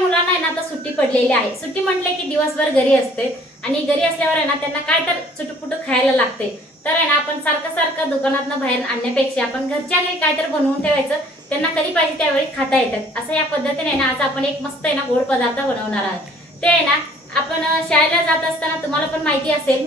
मुलांना आहे ना आता सुट्टी पडलेली आहे। सुट्टी म्हटले की दिवसभर घरी असते आणि घरी असल्यावर आहे ना त्यांना काय तर चुटपुट खायला लागते। तर आहे ना आपण सारखं सारखं दुकानातनं बाहेर आणण्यापेक्षा आपण घरच्या घरी काय तर बनवून ठेवायचं, त्यांना कधी पाहिजे त्यावेळी खाता येतात। असं या पद्धतीने ना आज आपण एक मस्त आहे ना गोड पदार्थ बनवणार आहोत। ते आहे ना आपण शाळेला जात असताना तुम्हाला पण माहिती असेल,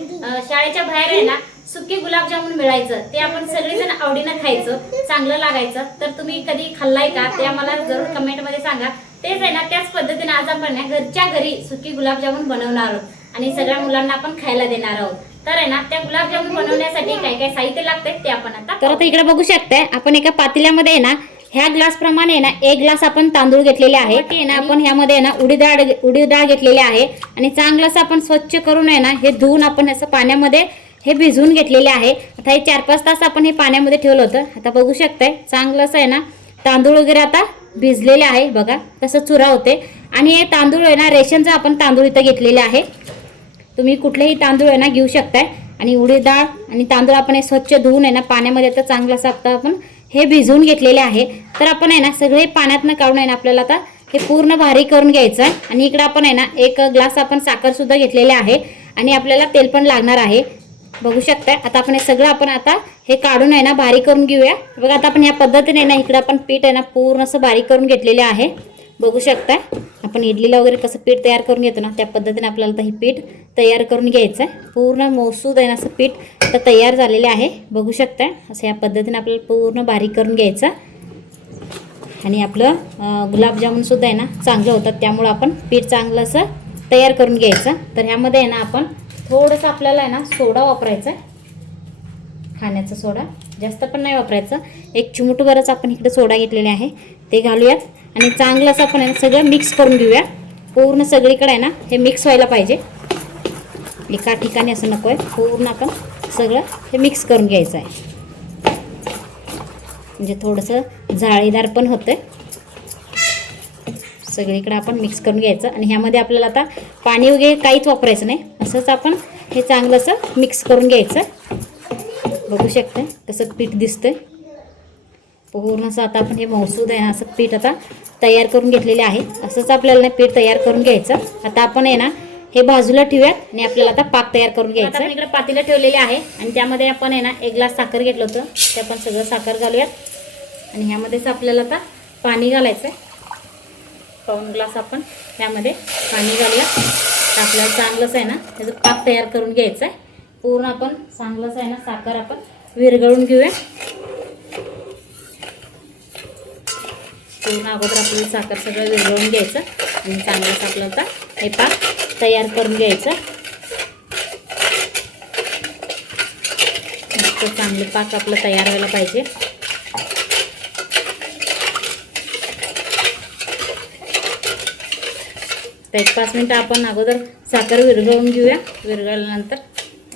शाळेच्या बाहेर आहे ना सुके गुलाबजामुन मिळायचं, ते आपण सगळेजण आवडीनं खायचं, चांगलं लागायचं। तर तुम्ही कधी खाल्लाय का ते आम्हाला जरूर कमेंट मध्ये सांगा। तेच आहे ना त्याच पद्धतीने आज आपण घरच्या घरी सुकी गुलाबजामुन बनवणार आहोत आणि सगळ्या मुलांना आपण खायला देणार आहोत। तर आहे ना त्या गुलाबजामुन बनवण्यासाठी काय काय साहित्य लागते ते आपण आता इकडे बघू शकताय। आपण एका पातेल्यामध्ये आहे ना ह्या ग्लास प्रमाणे ना 1 ग्लास आपण तांदूळ घेतलेले आहे। ते ना आपण ह्यामध्ये ना उडीद डाळ घेतलेली आहे आणि चांगलं आपण स्वच्छ करून आहे ना हे धुवून आपण असं पाण्यामध्ये हे भिजवून घेतलेले आहे। आता हे 4-5 तास आपण हे पाण्यामध्ये ठेवलं होतं। आता बघू शकताय चांगलं असं आहे ना तांदूळ वगैरे आता भिजलेले आहे, बघा कसं चुरा होते। आणि हे तांदूळ आहे ना रेशनचा आपण तांदूळ इथं घेतलेले आहे, तुम्ही कुठलेही तांदूळ आहे ना घेऊ शकताय। आणि उडीद डाळ आणि तांदूळ आपण हे स्वच्छ धुवून आहे ना पाण्यामध्ये तर चांगलं असं आता आपण हे भिजवून घेतलेले आहे। तर आपण आहे ना सगळे पाण्यातनं काढून आहे ना आपल्याला आता हे पूर्ण बारीक करून घ्यायचं आहे। आणि इकडे आपण आहे ना 1 ग्लास आपण साखर सुद्धा घेतलेले आहे आणि आपल्याला तेल पण लागणार आहे, बघू शकताय। आता आपण हे सगळं आपण आता हे काढून आहे ना बारीक करून घेऊया। बघा आता आपण या पद्धतीने ना इकडे आपण पीठ आहे ना पूर्ण असं बारीक करून घेतलेले आहे, बघू शकताय। आपण इडलीला वगैरे कसं पीठ तयार करून घेतो ना त्या पद्धतीने आपल्याला हे पीठ तयार करून घ्यायचं आहे। पूर्ण मौसूद आहे ना असं पीठ तर तयार झालेले आहे, बघू शकताय। असं या पद्धतीने आपल्याला पूर्ण बारीक करून घ्यायचं आणि आपलं गुलाबजामुन सुद्धा आहे ना चांगलं होतं, त्यामुळे आपण पीठ चांगलं असं तयार करून घ्यायचं। तर ह्यामध्ये आहे ना आपण थोडंसं आपल्याला आहे ना सोडा वापरायचा आहे, खाण्याचा सोडा, जास्त पण नाही वापरायचं। 1 चिमूटभरच आपण इकडे सोडा घेतलेले आहे ते घालूयात आणि चांगलं असं आपण सगळं मिक्स करून घेऊया। पूर्ण सगळीकडे आहे ना हे मिक्स व्हायला पाहिजे, एका ठिकाणी असं नको आहे, पूर्ण आपण सगळं हे मिक्स करून घ्यायचं आहे, म्हणजे थोडंसं जाळीदार पण होतं। सगळीकडे आपण मिक्स करून घ्यायचं आणि ह्यामध्ये आपल्याला आता पाणी वगैरे काहीच वापरायचं नाही, असंच आपण हे चांगलं असं मिक्स करून घ्यायचं। बघू शकता कसं पीठ दिसतंय पूर्ण असं। आता आपण हे मौसूद आहे ना असं पीठ आता तयार करून घेतलेले आहे, असंच आपल्याला पीठ तयार करून घ्यायचं। आता आपण आहे ना हे बाजूला ठेवूयात आणि आपल्याला आता पाक तयार करून घ्यायचा। आपण इकडे पातेलं ठेवलेले आहे आणि त्यामध्ये आपण आहे ना 1 ग्लास साखर घेतलं होतं, ते आपण सगळं साखर घालूयात आणि ह्यामध्येच आपल्याला आता पाणी घालायचं आहे। 1 ग्लास आपण त्यामध्ये पाणी घालूया। तर आपल्याला चांगलंच आहे ना त्याचं पाक तयार करून घ्यायचं आहे। पूर्ण आपण चांगलंच आहे ना साखर आपण विरघळून घेऊया। पूर्ण अगोदर आपल्याला साखर सगळं विरघळून घ्यायचं आणि चांगलंच आपल्याला आता हे पाक तयार करून घ्यायचं। मस्त चांगलं पाक आपलं तयार व्हायला पाहिजे। तर 1-5 मिनिटं आपण अगोदर साखर विरघळून घेऊया, विरघळल्यानंतर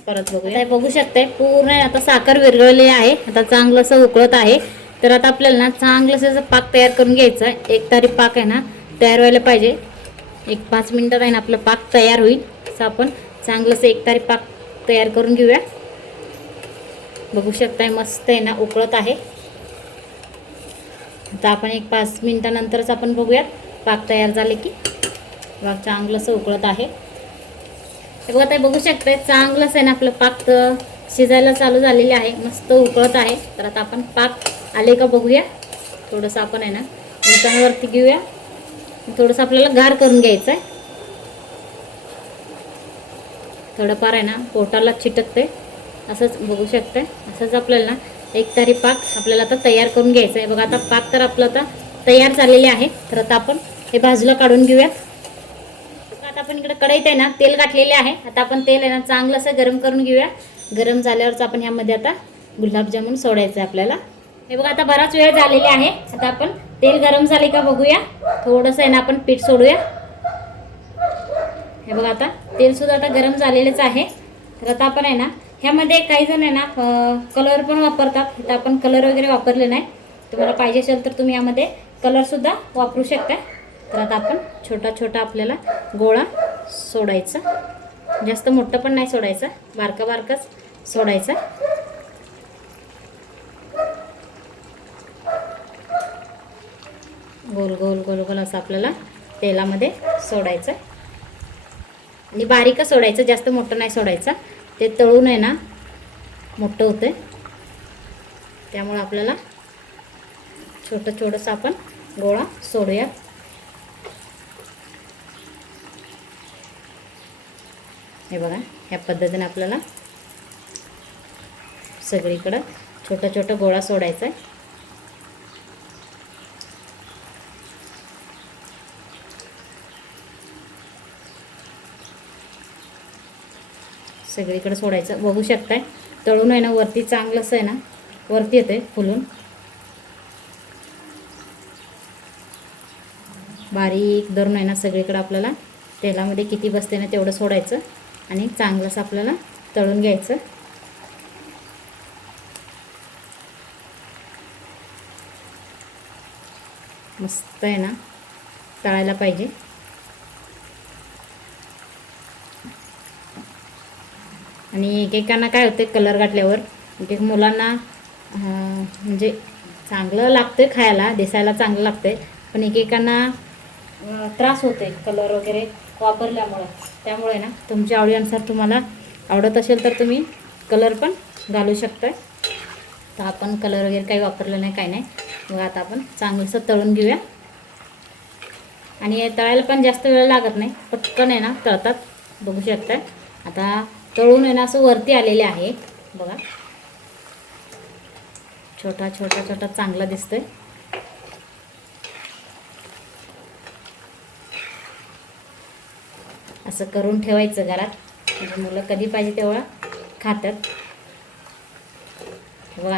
परत बघूया। बघू शकताय पूर्ण आता साखर विरघळलेली आहे, आता चांगलं असं उकळत आहे। तर आता आपल्याला ना चांगलं असं पाक तयार करून घ्यायचं आहे, एकतारी पाक आहे ना तयार व्हायला पाहिजे। 1-5 मिनिटात आहे ना आपलं पाक तयार होईल, असं आपण चांगलं असं एकतारी पाक तयार करून घेऊया। बघू शकताय मस्त आहे ना उकळत आहे। आता आपण 1-5 मिनिटानंतरच आपण बघूयात पाक तयार झाले की, बघा चांगलं असं उकळत आहे। बघा ते बघू शकताय चांगलंच आहे ना आपलं पाक शिजायला चालू झालेले आहे, मस्त उकळत आहे। तर आता आपण पाक आले का बघूया, थोडंसं आपण आहे ना उलटाण्यावरती घेऊया, थोडंसं आपल्याला गार करून घ्यायचं आहे। थोडंफार आहे ना पोटाला चिटकते, असंच बघू शकताय। असंच आपल्याला ना एकतारी पाक आपल्याला आता तयार करून घ्यायचं आहे। बघा आता पाक तर आपलं आता तयार झालेले आहे। तर आता आपण हे बाजूला काढून घेऊया। आता आपण इकडे कढईत आहे ना तेल घातलेले आहे, आता आपण तेल आहे ना चांगलं असं गरम करून घेऊया। गरम झाल्यावरच आपण ह्यामध्ये आता गुलाबजामुन सोडायचं आहे आपल्याला। हे बघा आता बराच वेळ झालेला आहे, आता आपण तेल गरम झाले का बघूया, थोडंसं आहे ना आपण पीठ सोडूया। हे बघा आता तेल सुद्धा आता गरम झालेलेच आहे। तर आता आपण आहे ना ह्यामध्ये काही जण आहे ना कलर पण वापरतात, तर आपण कलर वगैरे वापरले नाही, तुम्हाला पाहिजे असेल तर तुम्ही यामध्ये कलर सुद्धा वापरू शकता। तर आता आपण छोटा छोटा आपल्याला गोळा सोडायचा, जास्त मोठं पण नाही सोडायचं, बारका बारकाच सोडायचा। गोल गोल गोल गोल असं आपल्याला तेलामध्ये सोडायचं आणि बारीकच सोडायचं, जास्त मोठं नाही सोडायचं. ते तळून आहे ना मोठं होतं, त्यामुळे आपल्याला छोटंसं आपण गोळा सोडूया. हे बघा, ह्या पद्धतीने आपल्याला सगळीकडं छोटा गोळा सोडायचा आहे. सगळीकडे सोडायचं. बघू शकताय तळून आहे ना वरती चांगलंच आहे ना वरती येते फुलून. बारीक धरून आहे ना सगळीकडे आपल्याला तेलामध्ये किती बसते ना तेवढं सोडायचं आणि चांगलंच आपल्याला तळून घ्यायचं. मस्त आहे ना तळायला पाहिजे. आणि एकेकांना काय होते कलर घातल्यावर एक मुलांना म्हणजे चांगलं लागतं खायला, दिसायला चांगलं लागते, पण एकेकांना त्रास होते कलर वगैरे वापरल्यामुळे. त्यामुळे ना तुमच्या आवडीनुसार तुम्हाला आवडत असेल तर तुम्ही कलर पण घालू शकता. तर आपण कलर वगैरे काही वापरलं नाही, काही नाही. मग आता आपण चांगलंसं तळून घेऊया. आणि तळायला पण जास्त वेळ लागत नाही, पटकन आहे ना तळतात. बघू शकता आता तळून आहे ना असं वरती आलेले आहे बघा. छोटा चांगला दिसतोय. असं करून ठेवायचं घरात, म्हणजे मुलं कधी पाहिजे तेव्हा खातात. बघा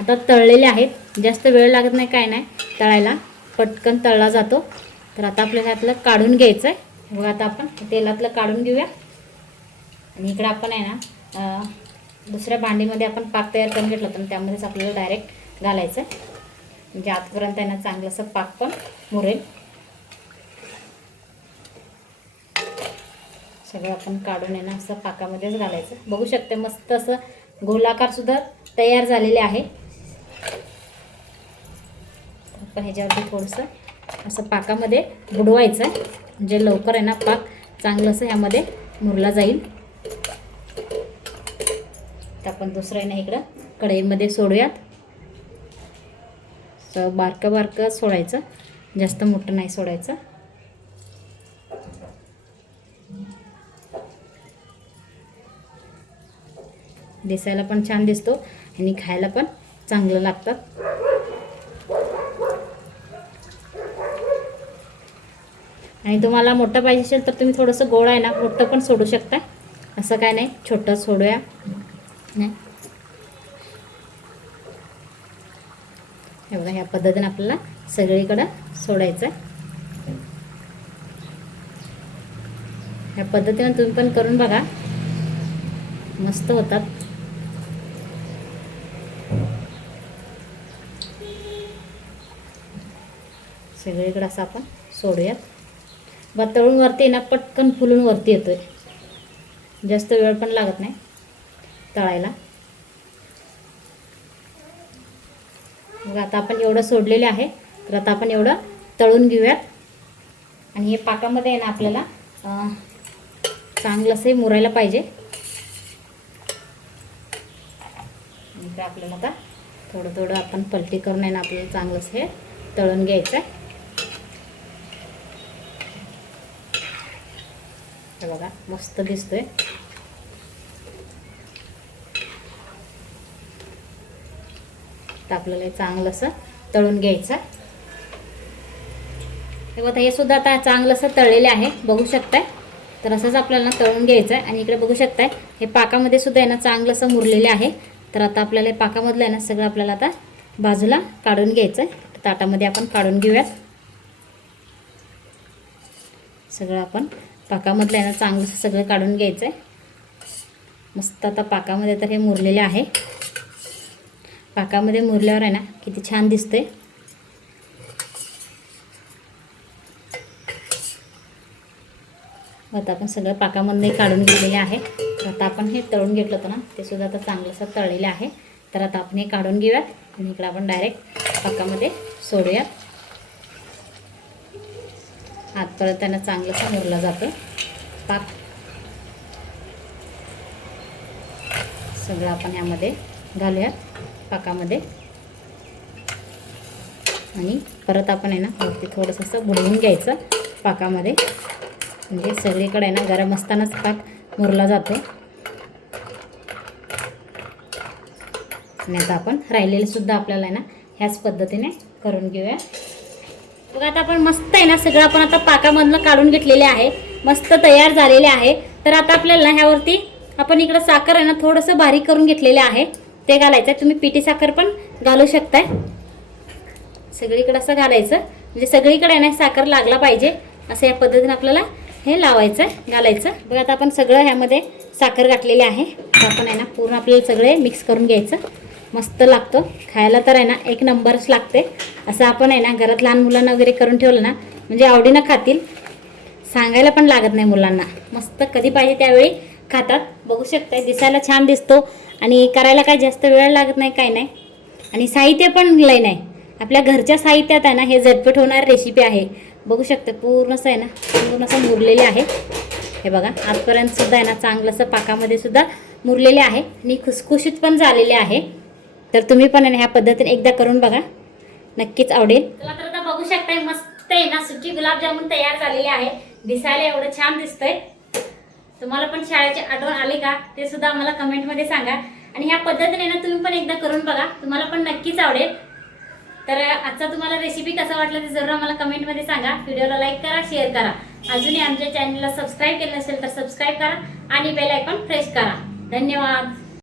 आता तळलेले आहेत, जास्त वेळ लागत नाही, काय नाही तळायला, पटकन तळला जातो. तर आता आपल्याला यातलं काढून घ्यायचं आहे. बघा आता आपण तेलातलं काढून घेऊया. आणि इकडे आपण आहे ना दुसऱ्या भांडीमध्ये आपण पाक तयार करून घेतलं होतं, त्यामध्येच आपल्याला डायरेक्ट घालायचं आहे, म्हणजे आतपर्यंत आहे ना चांगलंसं पाक पण मुरेल. सगळं आपण काढून आहे ना असं पाकामध्येच घालायचं. बघू शकते मस्त असं गोलाकार सुद्धा तयार झालेले आहे. आपण ह्याच्यावरती थोडंसं असं पाकामध्ये बुडवायचं आहे, म्हणजे लवकर आहे ना पाक चांगलं असं ह्यामध्ये मुरला जाईल. तर आपण दुसरं आहे ना इकडं कढईमध्ये सोडूयात. बारकं सोडायचं, जास्त मोठं नाही सोडायचं. दिसायला पण छान दिसतो आणि खायला पण चांगलं लागतात. आणि तुम्हाला मोठं पाहिजे असेल तर तुम्ही थोडंसं गोड आहे ना मोठं पण सोडू शकता, असं काय नाही, छोटं सोडूया. नाही हे बघा, ह्या पद्धतीने आपल्याला सगळीकडं सोडायचं आहे. ह्या पद्धतीने तुम्ही पण करून बघा, मस्त होतात. सगळीकडे असं आपण सोडूयात. बा तळून वरती ना पटकन फुलून वरती येतोय, जास्त वेळ पण लागत नाही तळायला. मग आता आपण एवढं सोडलेले आहे, तर आता आपण एवढं तळून घेऊयात. आणि हे पाकामध्ये आहे ना आपल्याला चांगलं असं मुरायला पाहिजे. नंतर आपल्याला आता थोडं आपण पलटी करून आहे ना आपल्याला चांगलं असं हे तळून घ्यायचं आहे. हे बघा मस्त दिसतोय. तर आपल्याला चांगलं असं तळून घ्यायचं. हे बघा हे सुद्धा आता चांगलं असं तळलेले आहे, बघू शकताय. तर असंच आपल्याला तळून घ्यायचं आहे. आणि इकडे बघू शकताय हे पाकामध्ये सुद्धा आहे ना चांगलं असं मुरलेले आहे. तर आता आपल्याला पाकामधलं आहे ना सगळं आपल्याला आता बाजूला काढून घ्यायचं आहे. ताटामध्ये आपण काढून घेऊयात. सगळं आपण पाकामधलं आहे ना चांगलं सगळं काढून घ्यायचं आहे. मस्त आता पाकामध्ये तर हे मुरलेले आहे. पाकामध्ये मुरल्यावर आहे ना किती छान दिसते. आता आपण सगळं पाकामध्ये काढून घेतलेले आहे. तर आता आपण हे तळून घेतलं होतं ना ते सुद्धा आता चांगलं असं तळलेलं आहे. तर आता आपण हे काढून घेऊयात आणि इकडे आपण डायरेक्ट पाकामध्ये सोडूयात. आतपर्यंत त्यांना चांगलंसं मुरला जातं पाक. सगळं आपण ह्यामध्ये घालूया पाकामध्ये आणि परत आपण आहे ना वरती थोडंसं असं बुडवून घ्यायचं पाकामध्ये, म्हणजे सगळीकडे आहे ना गरम असतानाच पाक मुरला जातो. आणि आता आपण राहिलेलं सुद्धा आपल्याला आहे ना ह्याच पद्धतीने करून घेऊया. बघा आता आपण मस्त आहे ना सगळं आपण आता पाकामधनं काढून घेतलेले आहे, मस्त तयार झालेले आहे. तर आता आपल्याला ह्यावरती आपण इकडं साखर आहे ना थोडंसं बारीक करून घेतलेले आहे ते घालायचं आहे. तुम्ही पिठी साखर पण घालू शकताय. सगळीकडे असं घालायचं, म्हणजे सगळीकडे आहे ना साखर लागला पाहिजे असं या पद्धतीने आपल्याला हे लावायचं घालायचं. बघा आता आपण सगळं ह्यामध्ये साखर घातलेली आहे. तर आपण आहे ना पूर्ण आपल्याला सगळे मिक्स करून घ्यायचं. मस्त लागतो खायला, तर आहे ना एक नंबरच लागते. असं आपण आहे ना घरात लहान मुलांना वगैरे करून ठेवलं ना म्हणजे आवडीनं खातील, सांगायला पण लागत नाही मुलांना. मस्त कधी पाहिजे त्यावेळी खातात. बघू शकताय दिसायला छान दिसतो आणि करायला काय जास्त वेळ लागत नाही, काय नाही. आणि साहित्य पण लय नाही, आपल्या घरच्या साहित्यात आहे ना हे झटपट होणारी रेसिपी आहे. बघू शकता पूर्ण असं आहे ना पूर्ण असं मुरलेले आहे. हे बघा आजपर्यंत सुद्धा आहे ना चांगलंसं पाकामध्ये सुद्धा मुरलेले आहे आणि खुसखुशीत पण झालेले आहे. तर तुम्ही पण ह्या पद्धतीने एकदा करून बघा, नक्कीच आवडेल. तर आता बघू शकताय मस्त आहे ना सुकी गुलाबजामुन तयार झालेले आहे. दिसायला एवढं छान दिसतंय. तुम्हाला पण शाळेची आठवण आली का ते सुद्धा आम्हाला कमेंटमध्ये सांगा. आणि ह्या पद्धतीने ना तुम्ही पण एकदा करून बघा, तुम्हाला पण नक्कीच आवडेल. तर आजचा तुम्हाला रेसिपी कसा वाटला ते जरूर आम्हाला कमेंटमध्ये सांगा. व्हिडिओला लाईक करा, शेअर करा. अजूनही आमच्या चॅनलला सबस्क्राईब केलं नसेल तर सबस्क्राईब करा आणि बेल आयकॉन प्रेस करा. धन्यवाद.